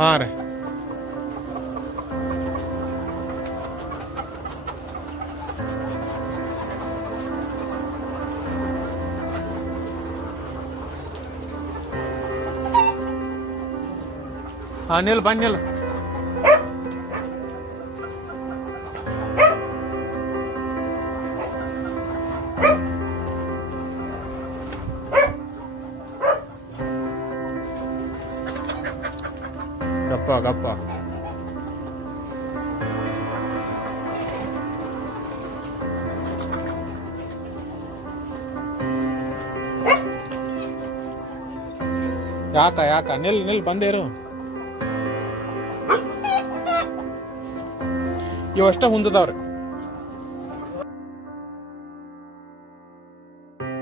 ಹಾಂ ರೀ. ಹಾಂ ನಿಲ್ ಬನ್ನಿ ನಿಲ್. ಗಪ್ಪ ಗಪ್ಪ. ಯಾಕ ನಿಲ್ ಬಂದೇರು. ಇವಷ್ಟ ಹುಂಜದವ್ರಿ.